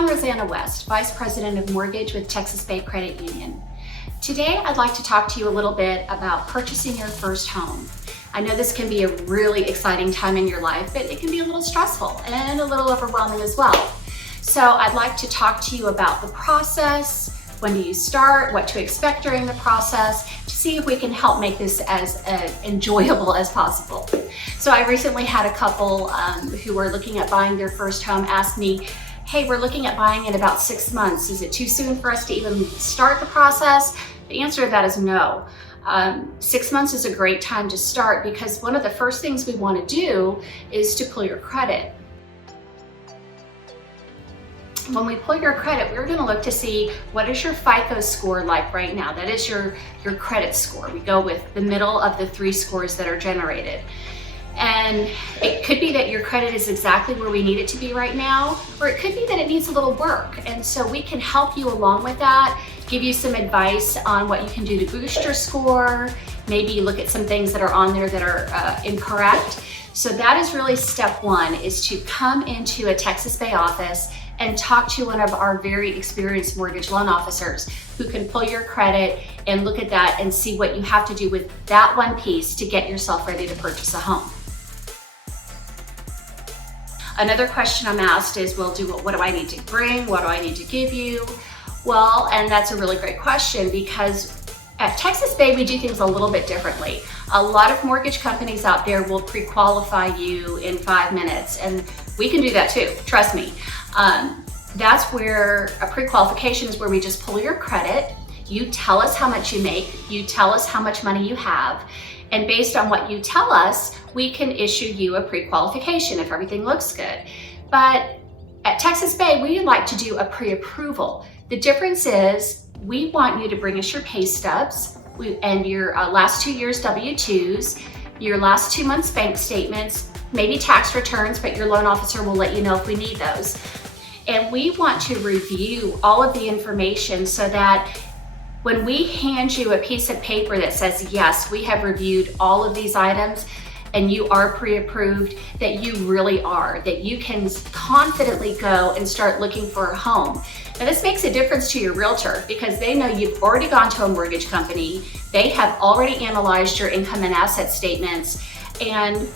I'm Roseanna West, Vice President of Mortgage with Texas Bay Credit Union. Today, I'd like to talk to you a little bit about purchasing your first home. I know this can be a really exciting time in your life, but it can be a little stressful and a little overwhelming as well. So I'd like to talk to you about the process, when do you start, what to expect during the process, to see if we can help make this as enjoyable as possible. So I recently had a couple who were looking at buying their first home ask me, hey, we're looking at buying in about 6 months. Is it too soon for us to even start the process? The answer to that is no. 6 months is a great time to start because one of the first things we want to do is to pull your credit. When we pull your credit, we're going to look to see what is your FICO score like right now. That is your credit score. We go with the middle of the 3 scores that are generated. And it could be that your credit is exactly where we need it to be right now, or it could be that it needs a little work. And so we can help you along with that, give you some advice on what you can do to boost your score, maybe look at some things that are on there that are incorrect. So that is really step one, is to come into a Texas Bay office and talk to one of our very experienced mortgage loan officers who can pull your credit and look at that and see what you have to do with that one piece to get yourself ready to purchase a home. Another question I'm asked is, well, what do I need to bring? What do I need to give you? Well, and that's a really great question because at Texas Bay, we do things a little bit differently. A lot of mortgage companies out there will pre-qualify you in 5 minutes, and we can do that too, trust me. That's where a pre-qualification is, where we just pull your credit. You tell us how much you make, you tell us how much money you have, and based on what you tell us, we can issue you a pre-qualification if everything looks good. But at Texas Bay, we like to do a pre-approval. The difference is we want you to bring us your pay stubs and your last 2 years W-2s, your last 2 months bank statements, maybe tax returns, but your loan officer will let you know if we need those. And we want to review all of the information so that when we hand you a piece of paper that says, yes, we have reviewed all of these items and you are pre-approved, that you really are, that you can confidently go and start looking for a home. Now this makes a difference to your realtor because they know you've already gone to a mortgage company, they have already analyzed your income and asset statements, and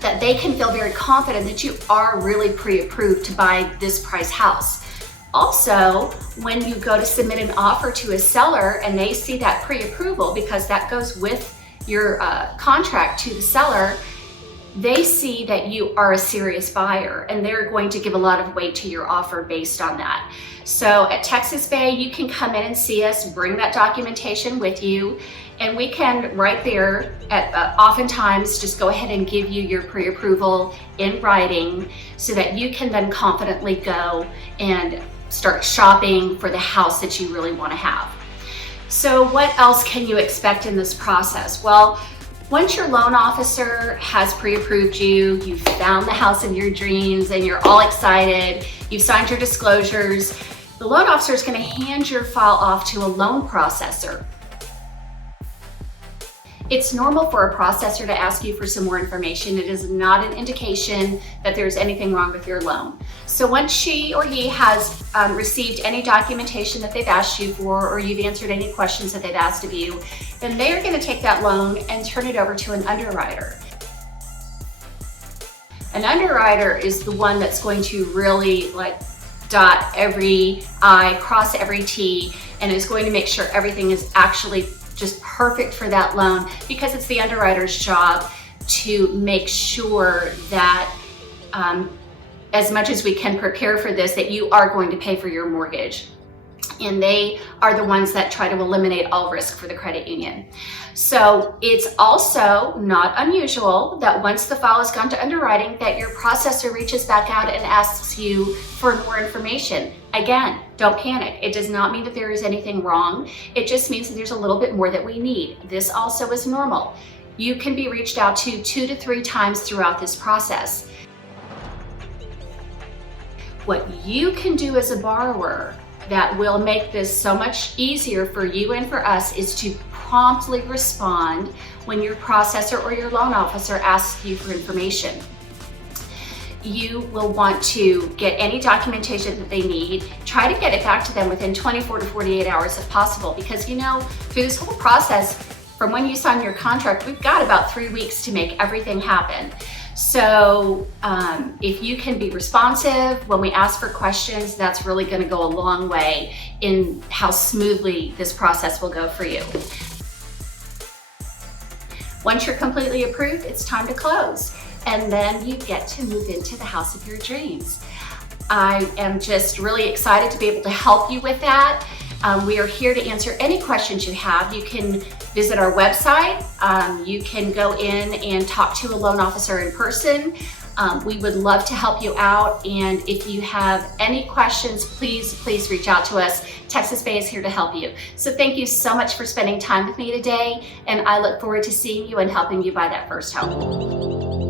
that they can feel very confident that you are really pre-approved to buy this price house. Also, when you go to submit an offer to a seller and they see that pre-approval, because that goes with your contract to the seller, they see that you are a serious buyer and they're going to give a lot of weight to your offer based on that. So at Texas Bay, you can come in and see us, bring that documentation with you, and we can right there oftentimes just go ahead and give you your pre-approval in writing so that you can then confidently go and start shopping for the house that you really want to have. So what else can you expect in this process? Well, once your loan officer has pre-approved you, you've found the house of your dreams and you're all excited, you've signed your disclosures, the loan officer is going to hand your file off to a loan processor. It's normal for a processor to ask you for some more information. It is not an indication that there's anything wrong with your loan. So once she or he has received any documentation that they've asked you for, or you've answered any questions that they've asked of you, then they're going to take that loan and turn it over to an underwriter. An underwriter is the one that's going to really dot every I, cross every T, and is going to make sure everything is actually just perfect for that loan, because it's the underwriter's job to make sure that as much as we can prepare for this, that you are going to pay for your mortgage. And they are the ones that try to eliminate all risk for the credit union. So it's also not unusual that once the file has gone to underwriting, that your processor reaches back out and asks you for more information. Again, don't panic. It does not mean that there is anything wrong. It just means that there's a little bit more that we need. This also is normal. You can be reached out to 2 to 3 times throughout this process. What you can do as a borrower that will make this so much easier for you and for us is to promptly respond when your processor or your loan officer asks you for information. you will want to get any documentation that they need. Try to get it back to them within 24 to 48 hours if possible, because you know, through this whole process, from when you sign your contract, we've got about 3 weeks to make everything happen. So if you can be responsive when we ask for questions, that's really going to go a long way in how smoothly this process will go for you. Once you're completely approved, it's time to close. And then you get to move into the house of your dreams. I am just really excited to be able to help you with that. We are here to answer any questions you have. You can visit our website. You can go in and talk to a loan officer in person. We would love to help you out. And if you have any questions, please reach out to us. Texas Bay is here to help you. So thank you so much for spending time with me today. And I look forward to seeing you and helping you buy that first home.